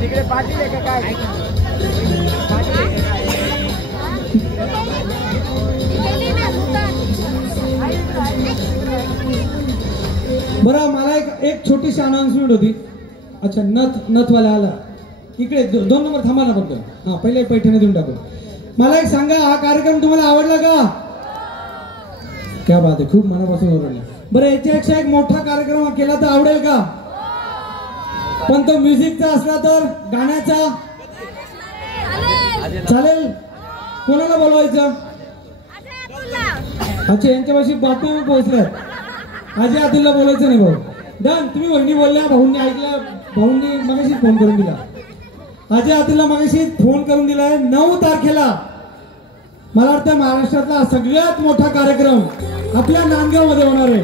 तिकडे पाटील आहे का काय? बरं, मला एक छोटीशी अनाउन्समेंट होती. अच्छा, नथवाला आला इकडे. 2 नंबर थांबा ना फक्त. हा, पहिले पैठणी देऊन टाकू. मला एक सांगा, हा कार्यक्रम तुम्हाला आवडला का? क्या बात आहे, खूप मनापासून आवडला. बरं, याच्यापेक्षा एक मोठा कार्यक्रम केला तर आवडेल का? पण तो म्युझिकचा असला तर, गाण्याचा चालेल. कोणाला बोलवायचं? अच्छा, यांच्यापाशी बातम्या पोहोचल्यात. अजय अतुलला बोलायचं नाही भाऊ. डन. तुम्ही वहिनी बोलल्या, भाऊंनी ऐकलं. भाऊंनी मगाशी फोन करून दिला. अजय अतुलला मगाशी फोन करून दिलाय. 9 तारखेला मला वाटतं महाराष्ट्रातला सगळ्यात मोठा कार्यक्रम आपल्या नांदगाव मध्ये होणार आहे.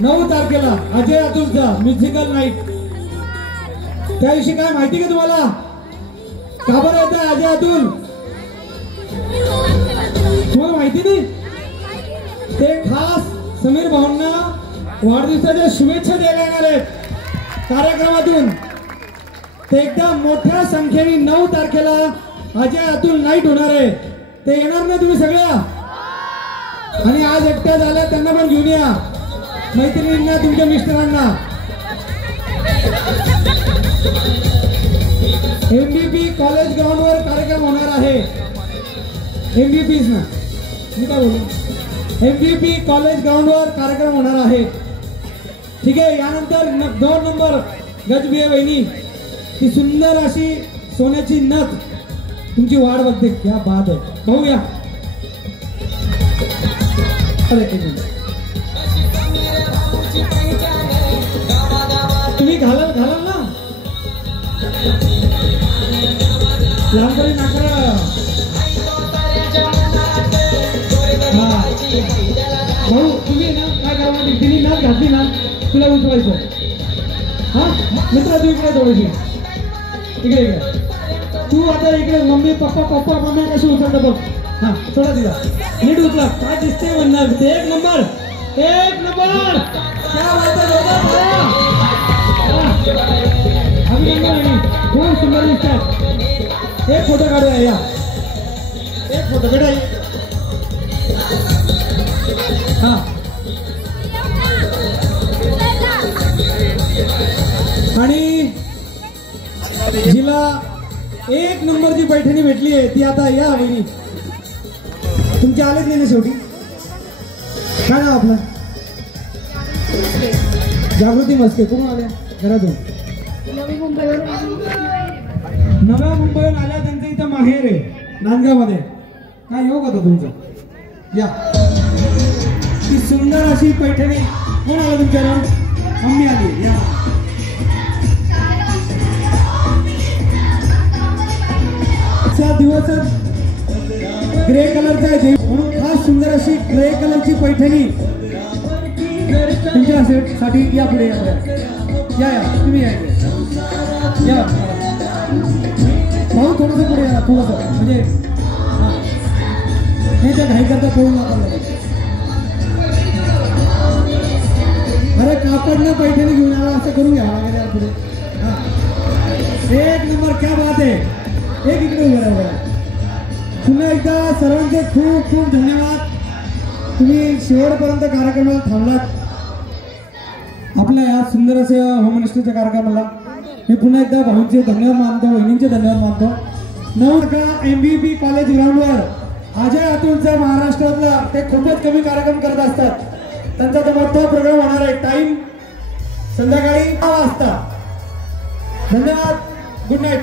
9 तारखेला अजय अतुलचा म्युझिकल नाईट. त्याविषयी काय माहिती का तुम्हाला? का बरं येत आहे अजय अतुल? तुम्हाला माहिती नाही? ते खास समीर भाऊंना वाढदिवसाच्या शुभेच्छा द्यायला येणार आहेत कार्यक्रमातून. ते एकदम मोठ्या संख्येने 9 तारखेला अजय अतुल नाईट होणार आहे. ते येणार ना तुम्ही सगळ्या? आणि आज एकट्या झाल्या त्यांना पण घेऊन या, मैत्रिणींना, तुमच्या मिस्टरांना. MBP कॉलेज ग्राउंडवर कार्यक्रम होणार आहे. MBP's ना, मी काय बोलू? MBP कॉलेज ग्राउंडवर कार्यक्रम होणार आहे. ठीक आहे. यानंतर 2 नंबर गजबिया वहिनी, ती सुंदर अशी सोन्याची नथ तुमची वाट बघते. क्या बात आहे भाऊ, या. अरे तुम्ही घालाल ना लहानपणी नाकर. भाऊ, तुम्ही ना काय करा, तिने नाच घातली ना, तुला उचवायचं. हा मित्र, तू इकडे थोडीशी इकडे. तू आता इकडे. मम्मी पप्पा मम्मी कशी उचलता बघ. हा, थोडा दिला नीट उचला. काय दिसते म्हणणार? 1 नंबर. क्या बात आहे. अभिनंदन. खूप सुंदर दिसतात. एक फोटो काढूया. या, एक फोटो काढा. हा, आणि जिला 1 नंबरची पैठणी भेटली आहे ती आता या बहिणी. तुमचे आलेच नाही ना शेवटी? काय नाव आपलं? जागृती मस्के. कुठून आल्या? घरातून. नव्या मुंबईहून आल्या. त्यांचं इथं माहेर आहे नांदगाव मध्ये. काय योग होता तुमचं? या, ती सुंदर अशी पैठणी. कोण आलं तुमच्याला? मम्मी आली. या, दिवस ग्रे कलरचा आहे म्हणून खास सुंदर अशी ग्रे कलरची पैठणी तुमच्यासाठी. या पुढे, या तुम्ही या भाऊ. थोडंसं पुढे या, थोडंसं म्हणजे हे त्या घाई करता पळून नका. अरे कापडनं पैठणी घेऊन आला असं करून घ्यावं लागेल यार पुढे. हा, 1 नंबर. क्या बात आहे. एक इकडे उभं राहा. पुन्हा एकदा सर्वांचे खूप खूप धन्यवाद. तुम्ही शेवटपर्यंत कार्यक्रमाला थांबलात. आपल्या या सुंदर असे होममिनिस्टरच्या कार्यक्रमाला मी पुन्हा एकदा भाऊंचे धन्यवाद मानतो, वहिनींचे धन्यवाद मानतो. 9 तारखेला MBP कॉलेज ग्राउंडवर अजय अतुलचा महाराष्ट्रातला ते खूपच कमी कार्यक्रम करत असतात. त्यांचा तो मोठा प्रोग्राम होणार आहे. टाइम संध्याकाळी 6 वाजता. धन्यवाद. Good night.